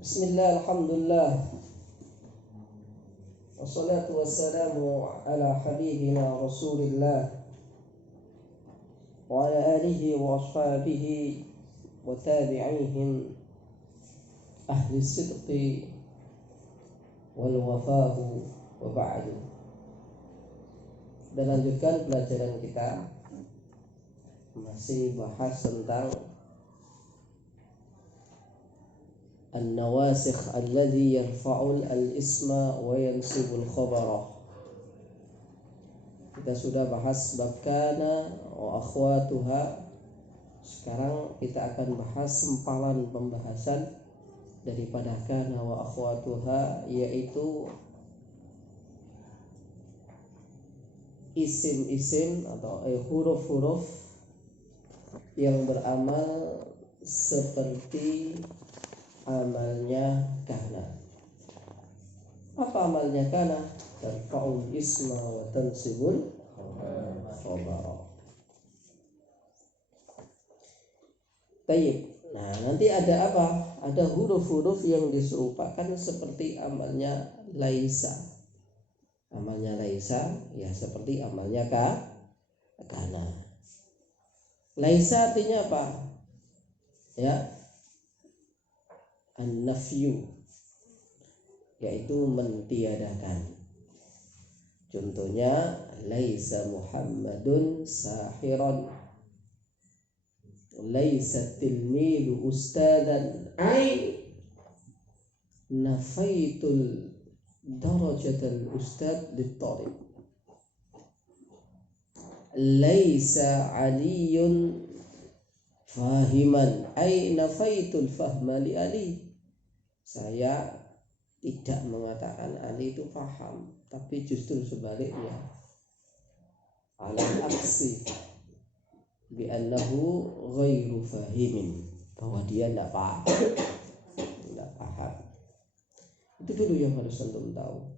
Bismillah, alhamdulillah, wassalatu wassalamu ala habibina rasulillah wa ala alihi wa ashabihi wa tabi'ihim ahli sidqi wal wafahu wa ba'du. Dan lanjutkan pelajaran kita, masih bahas tentang An-nawasikh alladhi yarfa'ul al-isma wa yansibul khabara. Kita sudah bahas bab kana wa akhwatuha. Sekarang kita akan bahas sempalan pembahasan daripada kana wa akhwatuha, yaitu isim-isim atau huruf-huruf yang beramal seperti amalnya kana. Apa amalnya kana? Tarfa'ul isma wa tansibul khabara. Baik. Nah, nanti ada apa? Ada huruf-huruf yang diserupakan seperti amalnya laisa. Amalnya laisa ya seperti amalnya kana. Laisa artinya apa? Ya, an-nafyu, yaitu mentiadakan. Contohnya, laisa Muhammadun sahiran, laisa tilmidu ustadan, ai nafaitul darajatal ustad lit-talib. Laisa aliyun fahiman, ai nafaitul fahma li ali. Saya tidak mengatakan Ali itu paham, tapi justru sebaliknya. Alal aksi bi annahu ghairu fahimin, bahwa dia tidak paham. Itu dulu yang harus antum tahu.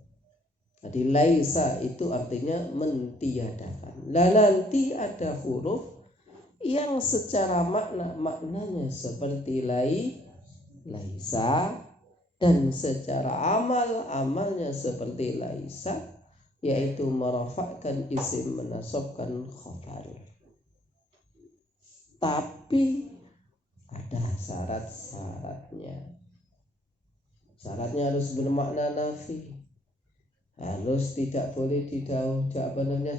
Jadi laisa itu artinya mentiadakan. Dan nanti ada huruf yang secara maknanya seperti laisa, dan secara amalnya seperti laisa, yaitu merafa'kan isim, menasabkan khabar. Tapi ada syarat-syaratnya. Syaratnya harus bermakna nafi, harus tidak boleh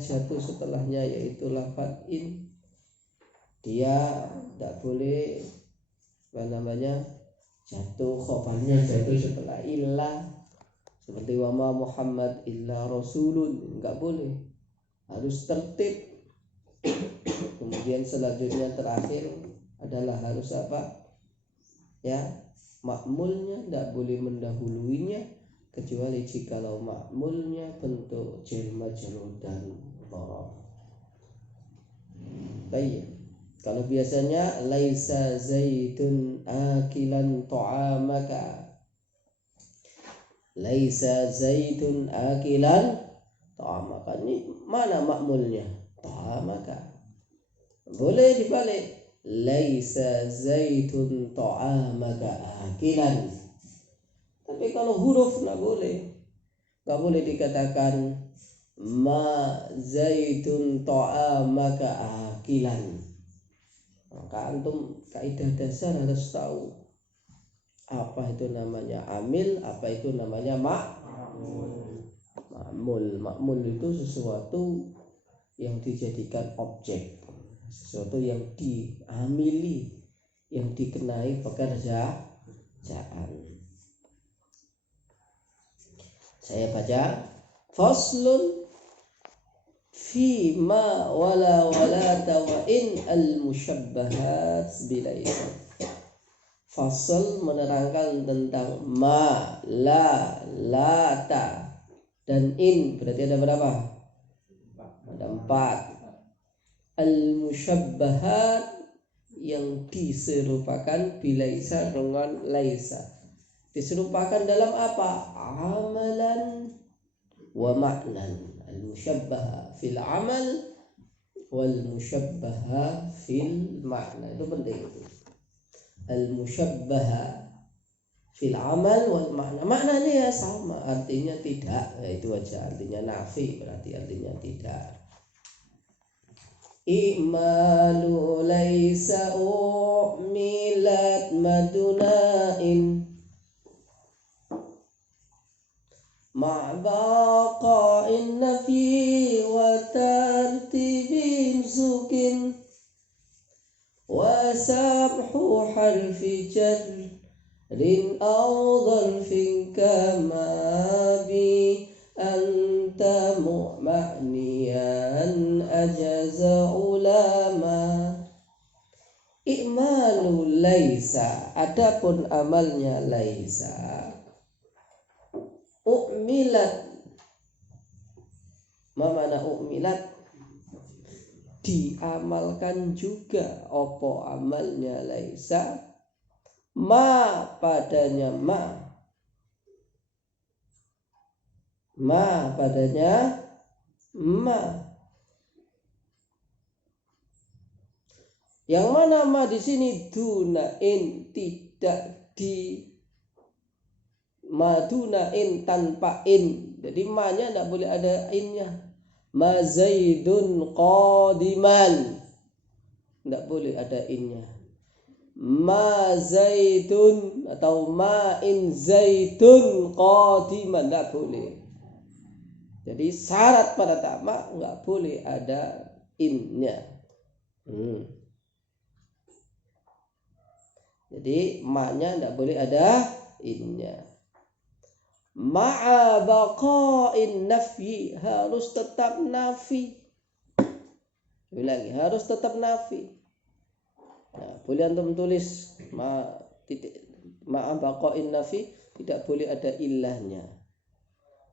jatuh setelahnya, yaitu lafaz in. Dia tidak boleh jatuh khabarnya jatuh setelah illa, seperti wama Muhammad illa rasulun, enggak boleh, harus tertib. Kemudian selanjutnya terakhir adalah harus apa? Ya, ma'mulnya tidak boleh mendahuluinya, kecuali jikalau ma'mulnya bentuk jar majrur dan dharaf. Baik. Kalau biasanya laisa zaidun akilan ta'amaka, laisa zaidun akilan ta'amaka, ini mana makmulnya? Ta'amaka. Boleh dibalik, laisa zaidun ta'amaka akilan. Tapi kalau huruf nggak boleh dikatakan ma zaidun ta'amaka akilan. Maka antum kaidah dasar harus tahu apa itu namanya amil, apa itu namanya ma'mul. Ma'mul itu sesuatu yang dijadikan objek, sesuatu yang diamili, yang dikenai pekerjaan. Saya baca, faslun fi ma wala walata wa in al-musyabbahat bilaisa. Fasal menerangkan tentang ma, la, lata, dan in. Berarti ada berapa? Ada 4. Al-musyabbahat, yang diserupakan bilaisa dengan laisa. Diserupakan dalam apa? Amalan wa ma'nan. Al-musyabbaha fil amal wal musyabbaha fil ma'na. Itu penting. Al-musyabbaha fil amal wal makna. Maknanya ya sama, artinya tidak. Ya, itu aja artinya nafi, berarti artinya tidak. I'malu laisa u'milat madunain ma'baqa'in nafi wa tartibin sukin wa sabhu harfi jarrin aw dharfin kama bi anta mu'ma'niyan ajaza ulama. I'malu laisa, adapun amalnya laisa, u'milat, mana u'milat, diamalkan juga opo amalnya laisa, ma padanya ma padanya ma. Yang mana ma di sini dunain, tidak di madunain tanpa in. Jadi ma-nya tidak boleh ada in-nya. Ma zaidun qadiman, tidak boleh ada in-nya. Ma zaidun atau ma in zaidun qadiman, tidak boleh. Jadi syarat pada tamak nggak boleh ada in-nya. Jadi ma-nya tidak boleh ada in-nya. Ma'a baqa'in nafyi, harus tetap nafi. Lagi harus tetap nafi. Nah, boleh antum tulis ma'a baqa'in nafi, tidak boleh ada ilahnya.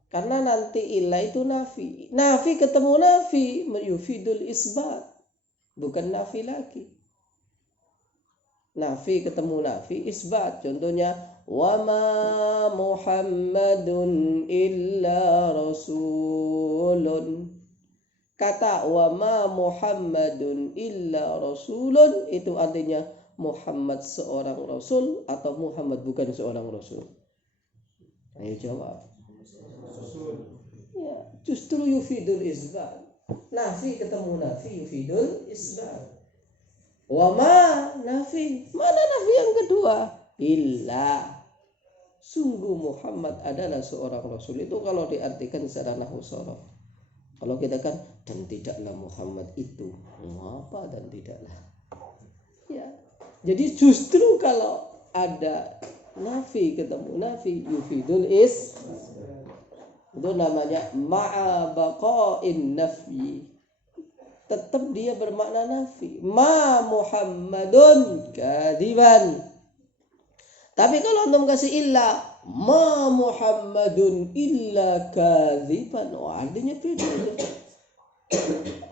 Karena nanti ilah itu nafi. Nafi ketemu nafi, yufidul isbat, bukan nafi lagi. Nafi ketemu nafi, isbat. Contohnya wama Muhammadun illa rasulun. Kata wama Muhammadun illa rasulun itu artinya Muhammad seorang rasul atau Muhammad bukan seorang rasul? Ayo jawab. Ya, justru yufidul isbat. Nafi ketemu nafi, yufidul isbat. Wama nafi, mana nafi yang kedua? Illa, sungguh Muhammad adalah seorang rasul. Itu kalau diartikan secara nahwu shorof. Kalau kita kan dan tidaklah Muhammad itu apa dan tidaklah. Ya, jadi justru kalau ada nafi ketemu nafi, yufidul is, itu namanya ma'a baqa'in nafyi, tetap dia bermakna nafi. Ma Muhammadun kadiban. Tapi kalau antum kasih illa, ma Muhammadun illa kadiban, artinya beda.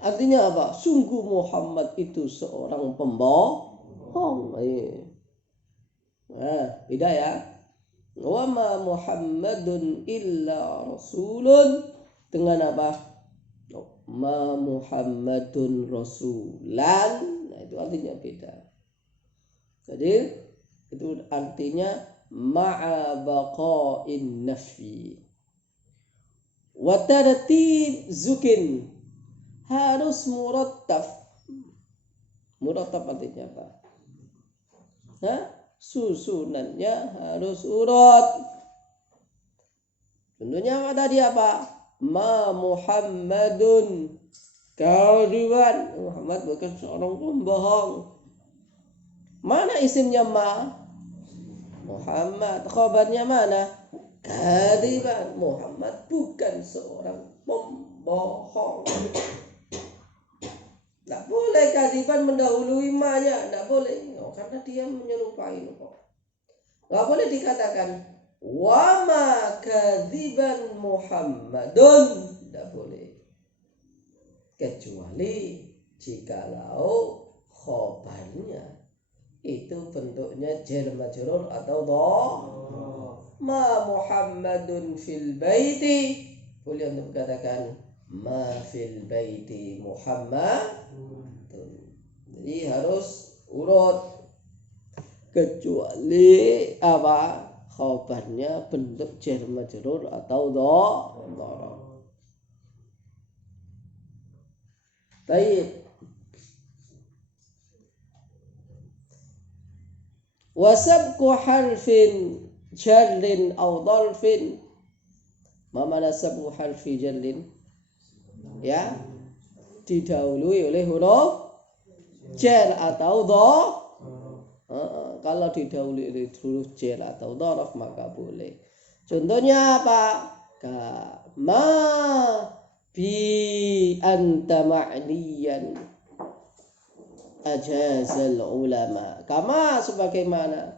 Artinya apa? Sungguh Muhammad itu seorang pembohong. Nah, beda ya. Wa ma Muhammadun illa rasulun, dengan apa? Ma Muhammadun rasulan. Nah, itu artinya beda. Jadi itu artinya ma'a baqa'in nafyi. Wa tartib zukin, harus murattab. Murattab artinya apa? Susunannya harus urut. Contohnya apa tadi apa? Ma Muhammadun kadiban, Muhammad bukan seorang pembohong. Mana isimnya ma? Muhammad. Khabarnya mana? Kadiban, Muhammad bukan seorang pembohong. Tidak boleh kadiban mendahului ma-nya, tidak boleh. Karena dia menyerupai kok. Tidak boleh dikatakan wa ma kadiban Muhammadun, tidak boleh. Kecuali jikalau khobarnya itu bentuknya jar majrur atau dhamma. Ma Muhammadun fil baiti, boleh untuk katakan ma fil baiti Muhammadun. Jadi harus urut. Kecuali apa? Khabarnya bentuk jar majrur atau dharaf. Baik. Wasabqu harfin jarrin aw dharfin. Ma mana sabqu harfi jarrin? Ya, didahului oleh huruf jar atau dharaf. Kalau didahului oleh huruf jar atau dharaf maka boleh. Contohnya apa? Ma bi anta ma'niyan ajazal ulama. Kama sebagaimana,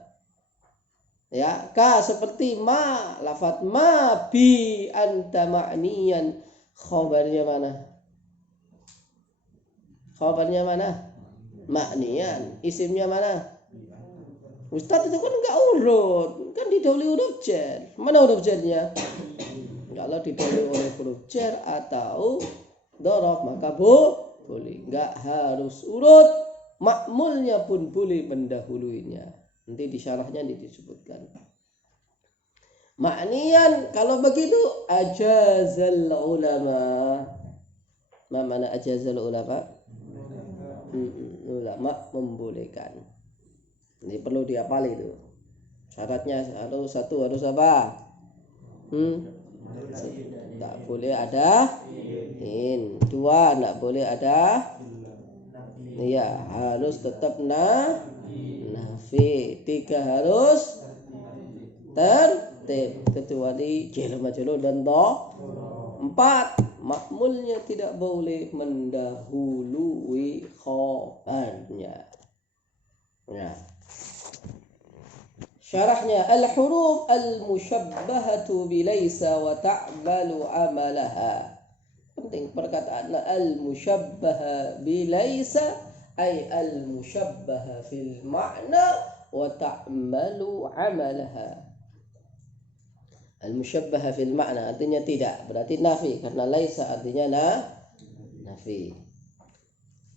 ya, ka seperti ma, lafaz ma bi anta ma'niyan. Khabarnya mana? Khabarnya mana? Ma'niyan. Isimnya mana? Ustaz itu kan enggak urut, kan didahului huruf jar. Mana huruf jarnya? Kalau didahului oleh huruf jar atau dharaf maka boleh, enggak harus urut. Makmulnya pun boleh mendahuluinya. Nanti di syarahnya disebutkan. Ma'niyan kalau begitu ajazal ulama. Mana ajazal ulama? Ulama membolehkan. Ini perlu dihafal itu. Syaratnya harus apa? Tak boleh ada in. 2, tak boleh ada. Iya, harus tetap nafi. 3, harus tertib kecuali jar majrur dan dha. 4, makmulnya tidak boleh mendahului khabarnya. Nah, syarahnya al-huruf al-musyabbahatu bilaisa wa ta'malu amalaha. Penting perkataan al-musyabbaha bilaisa ay al-musyabbaha fil ma'na wa ta'malu amalaha. Al-musyabbaha fil ma'na artinya tidak, berarti nafi, karena laisa artinya nafi.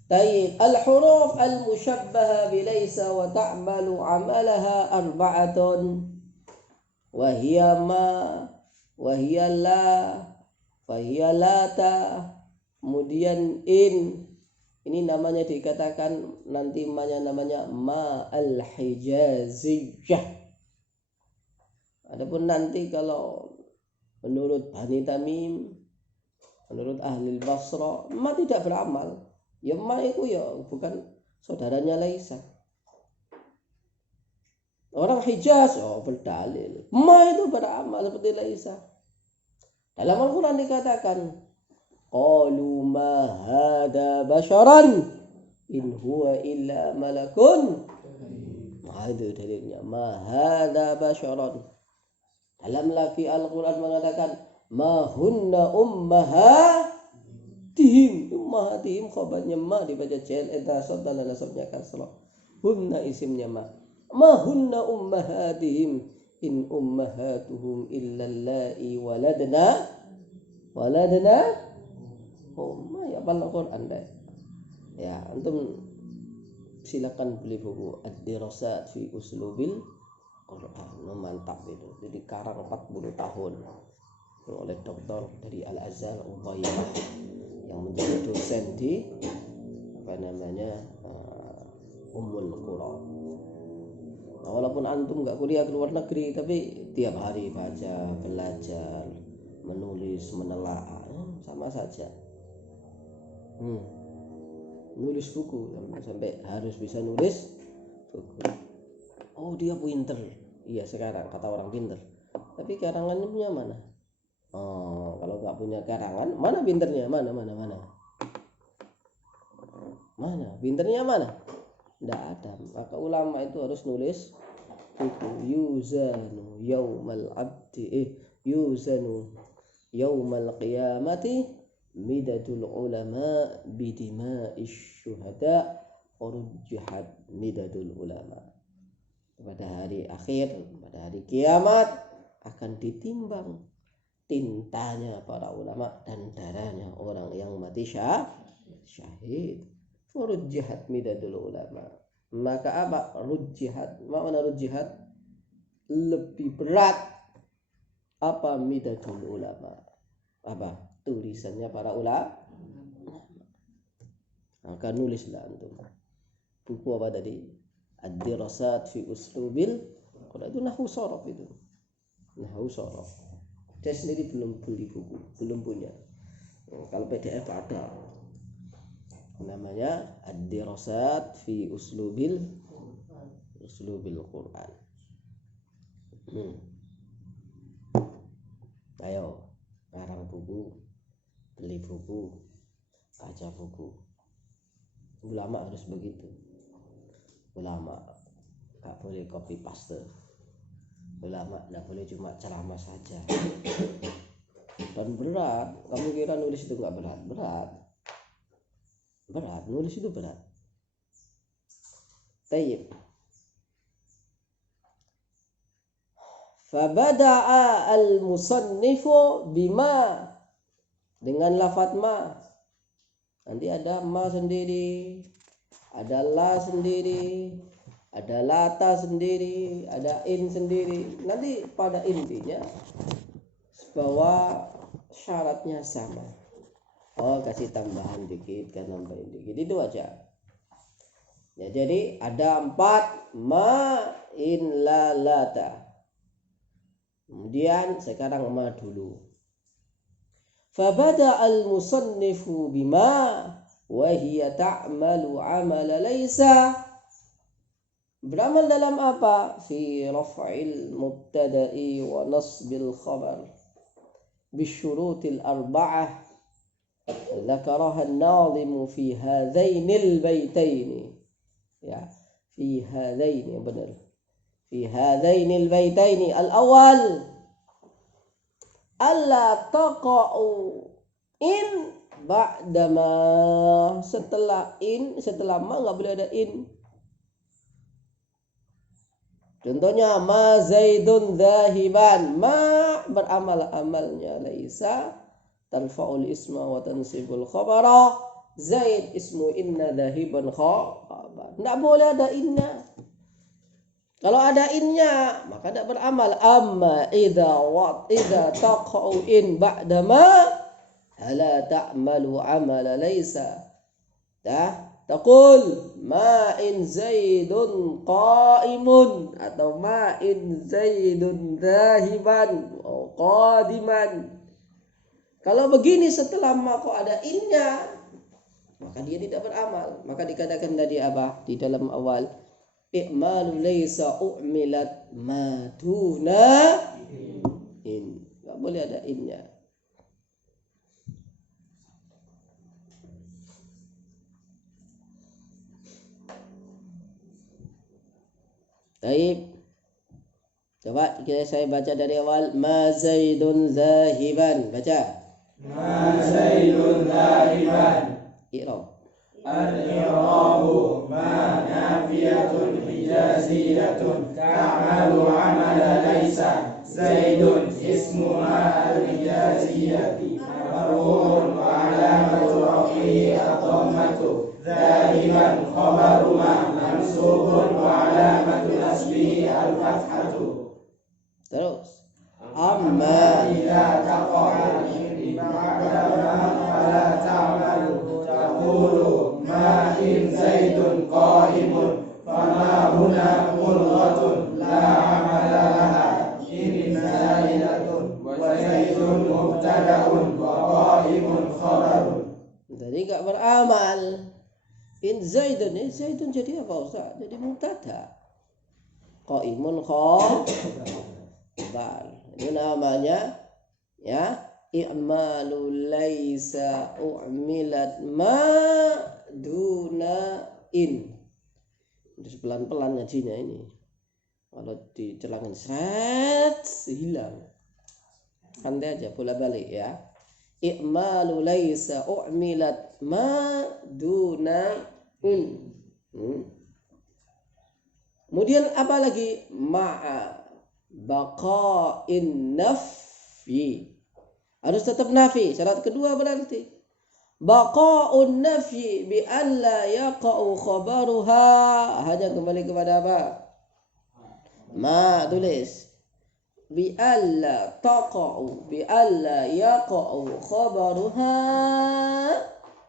Tayyib, al-huruf al-musyabbaha bilaisa wa ta'malu amalaha arba'atun wa hiya ma wa hiya la wa hiya lata, kemudian in. Ini namanya dikatakan nanti namanya ma al-hijaziyah. Adapun nanti kalau menurut Bani Tamim, menurut ahli Basra, ma tidak beramal. Ya ma itu ya bukan saudaranya Laisa. Orang Hijaz berdalil ma itu beramal seperti Laisa. Dalam Al-Quran dikatakan qalu ma hada basharan in huwa illa malakun. Nah, itu dalilnya ma hada basharan. Dalam lagi Al-Quran mengatakan ma hunna ummahatihim. Ummahatihim khabarnya ma dibaca jal nasab dan nasabnya kasrah. Hunna isimnya ma. Ma hunna ummahatihim in ummahatuhum illa allai waladna ma ya bal Al-Quran deh. Ya, antum silakan beli buku Ad-Dirasat fi Uslubil Quran, mantap itu. Jadi karang 40 tahun oleh dokter dari Al-Azhar Ubayyah yang menjadi dosen di Ummul Qura. Nah, walaupun antum nggak kuliah ke luar negeri, tapi tiap hari baca, belajar, menulis, menelaah, sama saja. Nulis buku sampai harus bisa nulis buku. Oh, dia pinter. Iya, sekarang kata orang pinter. Tapi karangannya punya mana? Oh, kalau nggak punya karangan, mana pinternya? Mana? Pinternya mana? Nggak ada. Maka ulama itu harus nulis buku. Yuzanu yaumal qiyamati midadul ulama bidima'ish syuhada urujjihat midadul ulama. Pada hari akhir, pada hari kiamat akan ditimbang tintanya para ulama dan darahnya orang yang mati syahid. Urujjihat midadul ulama. Maka apa? Rujjihat. Mana rujjihat? lebih berat. Apa Midadul Ulama? Apa tulisannya para ulama? Maka nulislah antum. Buku apa tadi? Ad-Dirasat fi Uslubil Quran. Itu nahwu shorof itu. Nahwu shorof. Saya sendiri belum beli buku, belum punya. Kalau PDF ada. Namanya Ad-Dirasat fi Uslubil Quran. Ayo, ngarang buku, beli buku, baca buku. Ulama harus begitu. Ulama gak boleh copy paste. Ulama gak boleh cuma ceramah saja. Dan berat. Kamu kira nulis itu gak berat? Berat, nulis itu berat. Tayyib. Fabada'a al-musannifu bima, dengan lafadz ma. Nanti ada ma sendiri, ada la sendiri, ada lata sendiri, ada in sendiri. Nanti pada intinya bahwa syaratnya sama. Oh, kasih tambahan dikit, kan tambahin dikit, itu aja. Ya, jadi ada 4 ma, in, la, lata. Kemudian sekarang ma dulu. Fabada al-musannifu bima wa hiya ta'malu 'amala laysa. Beramal dalam apa? Fi raf'il mubtada'i wa nasbil khabar bisyurutil arba'ah dzakaraha an-nadhimu fi hadzainil baitaini. Ya, fi hadzaini, benar. Fi hadzainil baitaini al-awwal alla taqa'u in ba'dama. Setelah ma enggak boleh ada in. Contohnya ma zaidun zahiban, ma beramal amalnya, laisa tarfa'ul isma wa tansibul khabara, zaid ismu inna zahiban khabar. Enggak boleh ada inna. Kalau ada innya maka tidak beramal. Amma idza taqa'u in ba'da ma ala ta'malu amala laysa. Taqul ma in zaidun qa'imun, atau ma in zaidun dhahiban atau qadiman. Kalau begini setelah ma kok ada innya, maka dia tidak beramal. Maka dikatakan tadi apa di dalam awal, i'malu laysa u'milat ma duna in. Enggak boleh ada innya. Baik. Coba saya baca dari awal. Ma zaidun zahiban. Baca. Ma zaidun zahiban. I'rab. Al-i'rabu ma nafiyatun hijaziyatun ta'malu amala laysa. Zaidun ismu ma al-hijaziyati marfu'un wa alamatu raf'ihi ad-dhammatu. Zahiban khabaru ma mansubun wa alamatu nasbihi al-fathatu. Terus. Amma idza taqa'a in ba'da ma fala ta'malu. Taqulu ma in zaidun qa'imun fama huna mulghatun la amala laha. In zaidatun wa zaidun mubtada'un wa qa'imun khabarun. Jadi enggak beramal. In zaidun jadi apa Ustaz? Jadi mubtada. Qaimun khabar. Itu namanya ya i'malu laisa u'milat ma duna in. Terus pelan-pelan ngajinya ini. Kalau dicelangin seret hilang. Santai aja, bola balik ya. I'malu laisa u'milat ma duna in. Kemudian apa lagi? Ma'a baqa'in nafyi. Harus tetap nafi. Syarat kedua berarti baqa'un nafyi bi alla yaqa'u khabaruha. Hanya kembali kepada apa? Ma tulis bi alla taqa'u bi alla yaqa'u khabaruha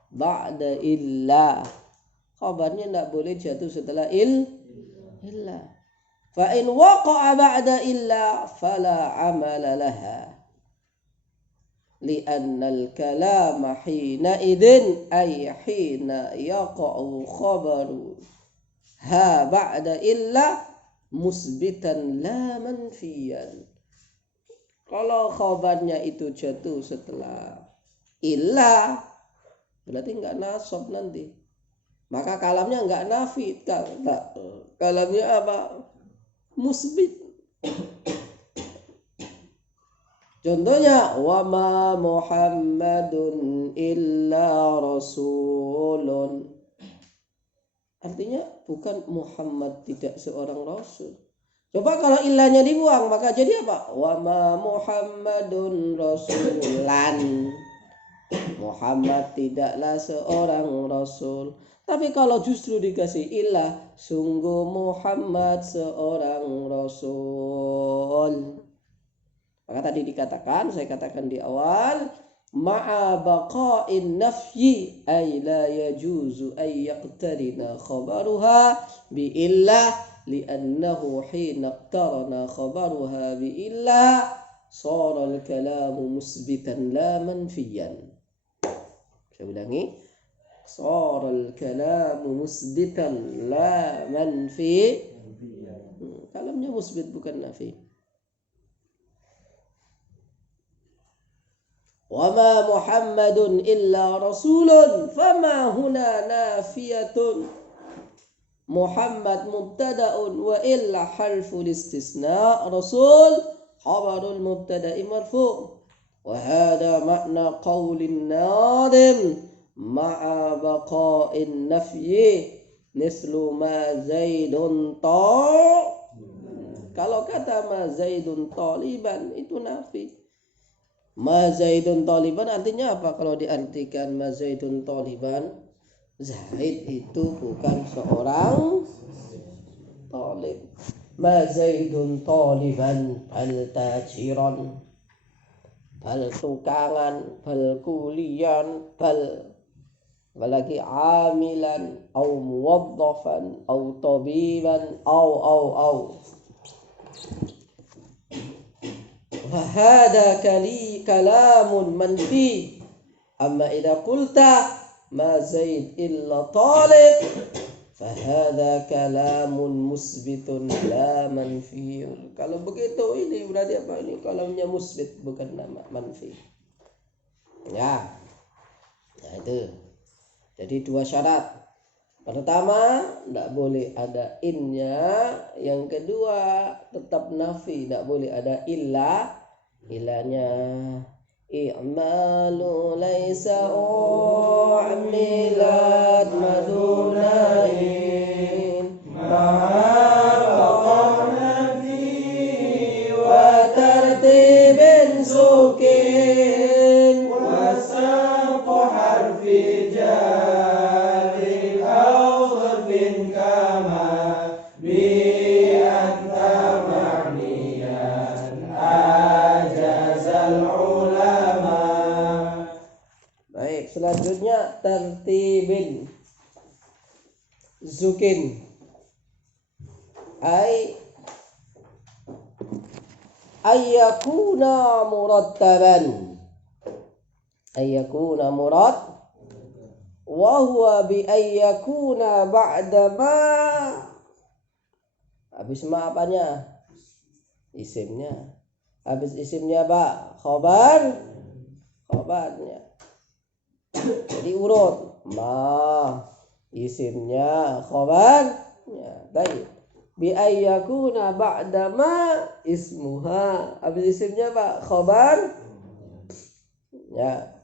ba'da illa. Khabarnya tidak boleh jatuh setelah illa. Fa in waqa'a ba'da illa fala amala laha. Li'anna al-kalama hina idin ay hina yaqa'u khabaru ha ba'da illa musbitan la manfiyan. Kalau khabarnya itu jatuh setelah illa berarti enggak nasab nanti. Maka kalamnya enggak nafi, kalamnya apa? Musbit. Contohnya wa ma Muhammadun illa rasulun. Artinya bukan Muhammad tidak seorang rasul. Coba kalau illanya dibuang maka jadi apa? Wa ma Muhammadun rasulan. Muhammad tidaklah seorang rasul. Tapi kalau justru dikasih illah, sungguh Muhammad seorang rasul. Maka tadi dikatakan, saya katakan di awal, ma'a baqa'in nafyi ay la yajuzu ay yaqtarina khabaruha bi illah li'annahu hina iqtarana khabaruha bi illah sara al-kalamu musbitan la manfiyan. Saya ulangi, sara al-kalamu musbitan la manfi. Kalamnya musbit bukan nafi. Wa ma Muhammadun illa rasulun fama huna nafiyatun. Muhammad mubtada'un wa illa harful istisna rasul khabarul mubtada'i marfu'. Wa hadha ma'na qawlin nadim ma'a baqa'in nafyi mislu ma zaidun Kalau kata ma zaidun taliban itu nafi. Ma zaidun taliban artinya apa? Kalau diartikan ma zaidun taliban, Zaid itu bukan seorang talib. Ma zaidun taliban bal tajiran, bal tukangan, bal kulian, bal apalagi amilan au muwaddafan au tabiban au. Fahada kalamun manfi. Amma idza qulta ma Zaid illa talib fahada kalamun musbitun la manfi. Kalau begitu ini berarti apa? Ini kalamnya musbit bukan nama manfi. Ya. Nah itu. Jadi dua syarat. Pertama, tidak boleh ada innya. Yang kedua, tetap nafi, tidak boleh ada illah. Ilahnya i'malu laysa u'milat madunain ma'abaqana fi wa tartibin sukin wa saqu harfi jarri aw zarfin kama bi anta ma'niyan ulama. Baik, selanjutnya tertibin zukin ayyakuna murattaban wa huwa bi ayyakuna ba'da ma. Habis ma apanya? Isimnya. Habis isimnya apa? Khobarnya. Jadi urut. Ma isimnya, khobarnya. Baik. Bi ayyakuna ba'da ma ismuha. Habis isimnya apa? Khobar. Ya.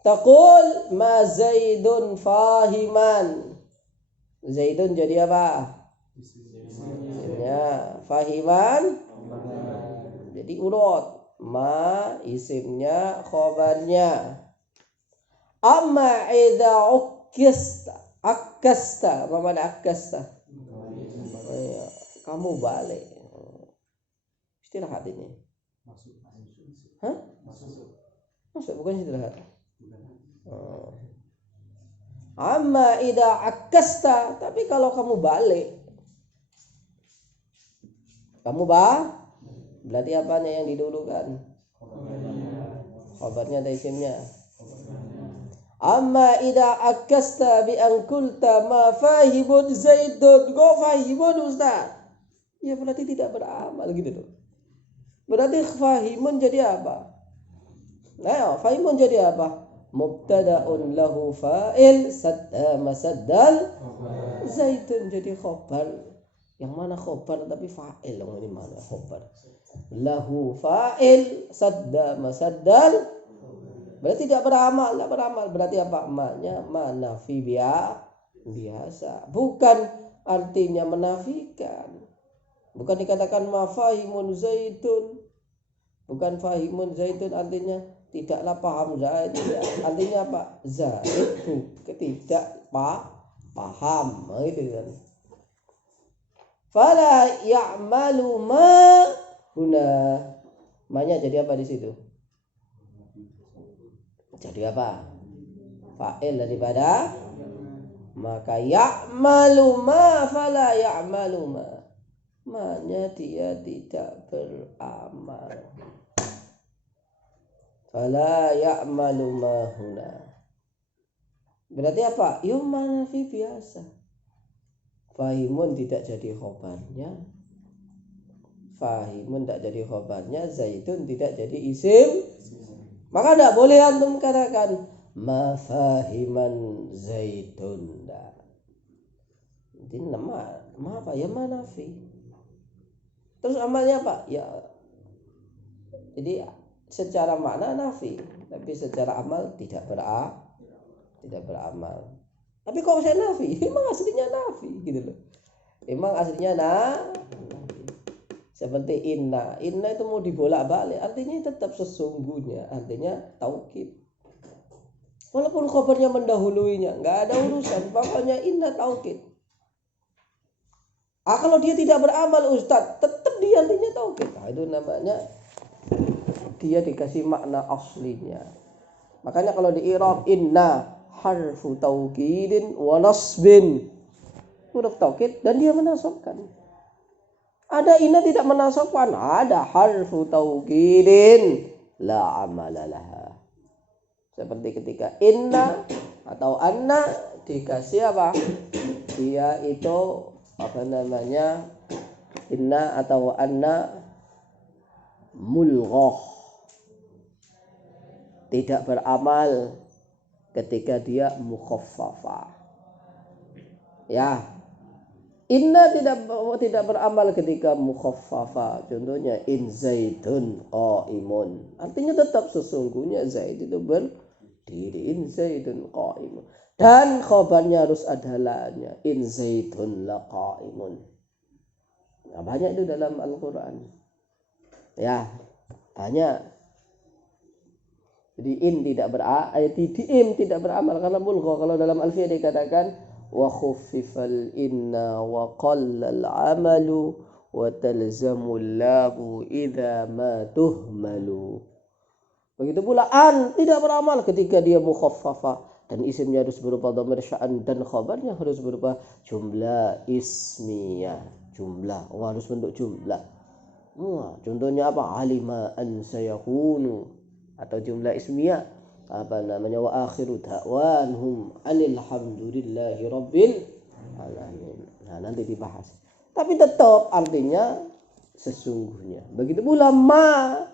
Taqul ma Zaidun fahiman. Zaidun jadi apa? Isimnya. Fahiman. Jadi urut. Ma isimnya, khobarnya. Amma idza akasta. Apa makna akasta? Kamu balik. Istirahat ini. Hah? Masuk bukan istirahat. Oh. Amma idza akasta, tapi kalau kamu balik. Kamu berarti apanya yang didulukan? Khabarnya atau isimnya? Amma idza akasta bi an qulta ma fahimun zaidun. Kok fahimun Ustaz? Ya berarti tidak beramal gitu tuh. Berarti fahimun jadi apa? Nah, fahimun jadi apa? Mubtada'un lahu fa'il saddama saddal zaidun jadi khabar. Yang mana khabar tapi fa'il yang ini mana khabar? Lahu fa'il saddama saddal berarti tidak beramal, tidak beramal. Berarti apa? Maknya manafi biasa. Bukan artinya menafikan. Bukan dikatakan mafahimun zaitun. Bukan fahimun zaitun artinya tidaklah paham Zaid. Artinya apa? Zaid tidak paham. Gitu kan. Fala ya'malu ma huna. Ma-nya jadi apa di situ? Jadi apa? Fa'il daripada maka ya'malu ma fala ya'malu ma. Ma-nya dia tidak beramal. Fala ya'malu ma huna. Berarti apa? Manafi biasa. Fahimun tidak jadi khobarnya. Fahimun tidak jadi khobarnya. Zaitun tidak jadi isim. Maka tidak boleh antum katakan mafahiman zaitun. Ini nama apa ya manafi. Terus amalnya apa? Ya. Jadi secara makna nafi, tapi secara amal tidak beramal. Tapi kok saya nafi? Emang aslinya nafi gitu loh. Emang aslinya seperti inna itu mau dibolak-balik, artinya tetap sesungguhnya, artinya taukid. Walaupun khabarnya mendahuluinya, nggak ada urusan, pokoknya inna taukid. Kalau dia tidak beramal Ustaz, tetap dia artinya taukid. Nah, itu namanya dia dikasih makna aslinya. Makanya kalau di i'rab inna harfu taukidin wa nasbin, huruf taukid dan dia menasabkan. Ada inna tidak menasabkan, ada harfu taukidin la amala laha. Seperti ketika inna atau anna dikasih apa? Dia itu apa namanya? Inna atau anna mulghah, tidak beramal ketika dia mukhaffafah. Ya. Inna tidak beramal ketika mukhaffafah. Contohnya in zaidun qaimun. Artinya tetap sesungguhnya Zaid itu berdiri. In zaidun qaimun. Dan khabarnya harus ada la-nya. In zaidun laqaimun. Nah, banyak itu dalam Al-Qur'an. Ya, banyak. Jadi in tidak beramal karena mulghah. Kalau dalam Alfiyah dikatakan wa khuffifal inna wa qallal amalu wa talzamul lahu idza ma tuhmalu. Begitu pula an tidak beramal ketika dia mukhaffafah dan isimnya harus berupa dhamir sya'an dan khabarnya harus berupa jumlah ismiyah. Jumlah, harus bentuk jumlah. Contohnya apa? Alima an sayakunu atau jumlah ismiyah apa namanya wa akhiru da'wanhum alhamdulillahi rabbil alamin. Nah, nanti dibahas. Tapi tetap artinya sesungguhnya. Begitu pula ma,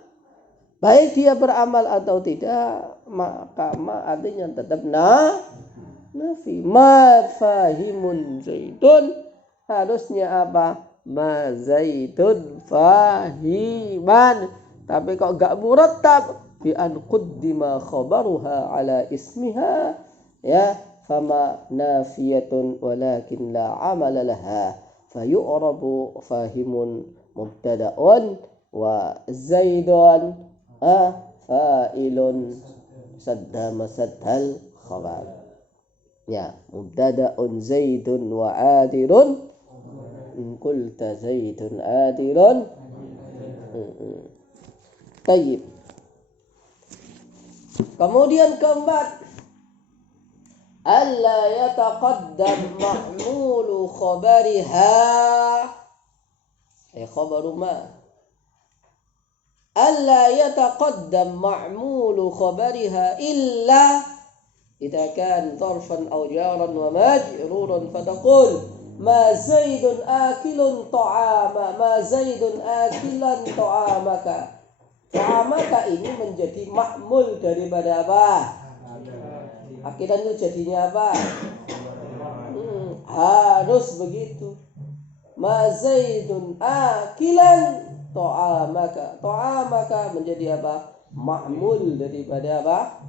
baik dia beramal atau tidak, maka ma artinya tetap nafi. Ma fahimun zaidun, harusnya apa? Ma zaidun fahiman. Tapi kok gak murattab bi an quddima khabaruha ala ismiha, ya, fama nafiyatun walakin la amala laha fayu'rabu fahimun mubtada'un wa zaidun fa'ilun saddama saddal khabar. Ya, mubtada'un zaidun wa adirun in qulta zaidun adirun Tayyib. Kemudian keempat, alla yataqaddam ma'mulu khabariha khabaru ma. Alla yataqaddam ma'mulu khabariha illa idza kan zarfan aw jaran wa majruran fataqul ma zaidun akilun ta'ama, ma zaidun akilan ta'amaka. Ta'amaka ini menjadi ma'mul daripada apa? Akilan itu jadinya apa? Harus begitu. Ma zaidun akilan ta'amaka. Ta'amaka menjadi apa? Ma'mul daripada apa?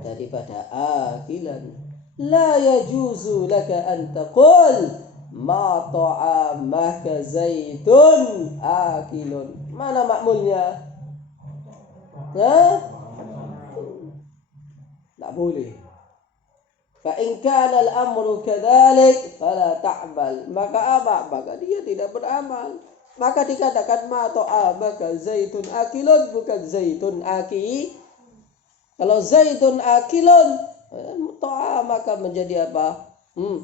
Daripada akilan. La yajuzu laka an taqul ma ta'amaka zaidun akilun. Mana ma'mulnya? Tak boleh. Fa in kana al-amru kadzalik fala ta'mal. Maka apa? Maka dia tidak beramal. Maka dikatakan ma ta'amaka zaitun akilun, bukan zaitun aki. Kalau zaitun akilun, ta'amaka menjadi apa?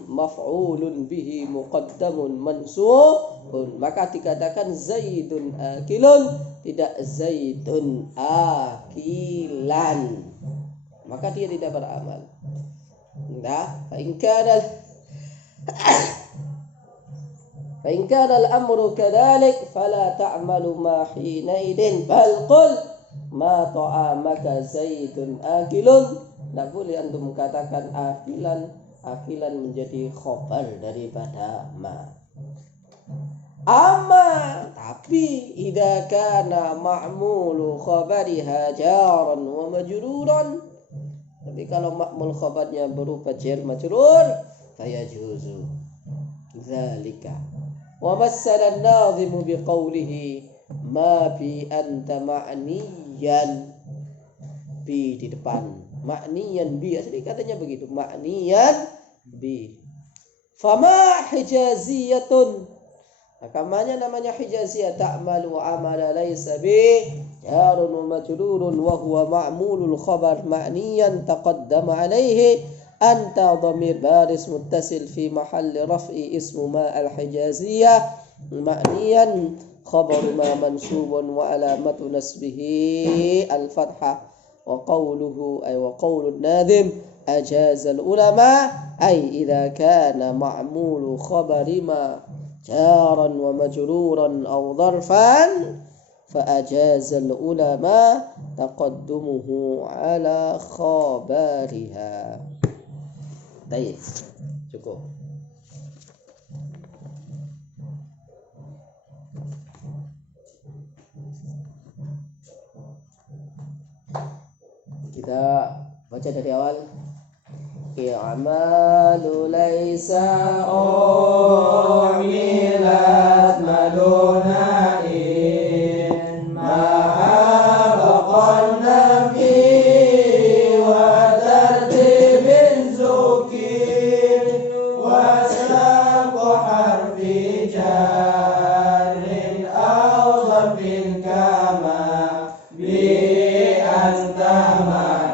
Maf'ulun bihi muqaddamun mansubun. Maka dikatakan zaidun akilun, tidak zaidun akilan. Maka dia tidak beramal. Nah, fa in kana al-amru kadzalik fala ta'malu ma hinaidin bal qul ma ta'amaka zaidun akilun. Tidak boleh antum mengatakan akilan menjadi khabar daripada ma. Tapi idza kana ma'mulu khabariha jaran wa majruran, tapi kalau ma'mul khabarnya berupa jar majrur fayajuzu dzalika. Wa massala an-nazim biqawlihi ma bi anta ma'niyan, bi di depan, ma'niyan bi, asli katanya begitu, ma'niyan bi. Fama hijaziyatun, kamanya namanya hijaziyah, ta'malu amala laysa bi jarun wa majrurun wa huwa ma'mulul khabar ma'niyan taqaddama alayhi anta dhamir baris muttasil fi mahalli raf'i ismu ma al-hijaziyah ma'niyan khabaru ma mansubun wa alamatu nasbihi al-fathah wa qawluhu ay wa qawlu an-nadhim ajaza al-ulama ay idza kana ma'mulu khabari ma جارا ومجرورا أو ظرفا فأجاز العلماء تقدمه على خبرها. Baik, cukup. Kita baca dari awal. I'malu laysa umilat maduna in ma'abaqan nafi wa tartibin zukin wa sabqu harfi jarin aw dharfin kama bi anta wa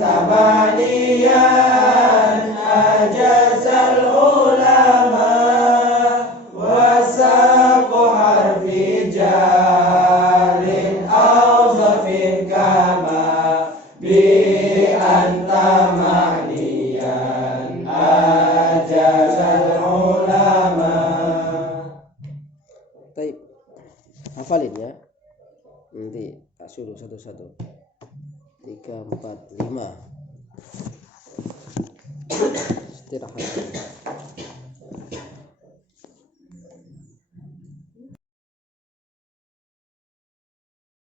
tamaniyan ajazal ulama wasaqu harfi jarin awzafin kama bi antamaniyan ajazal ulama. Baik, hafalin ya. Nanti tak suruh satu-satu. 3, 4, 5. Istirahat.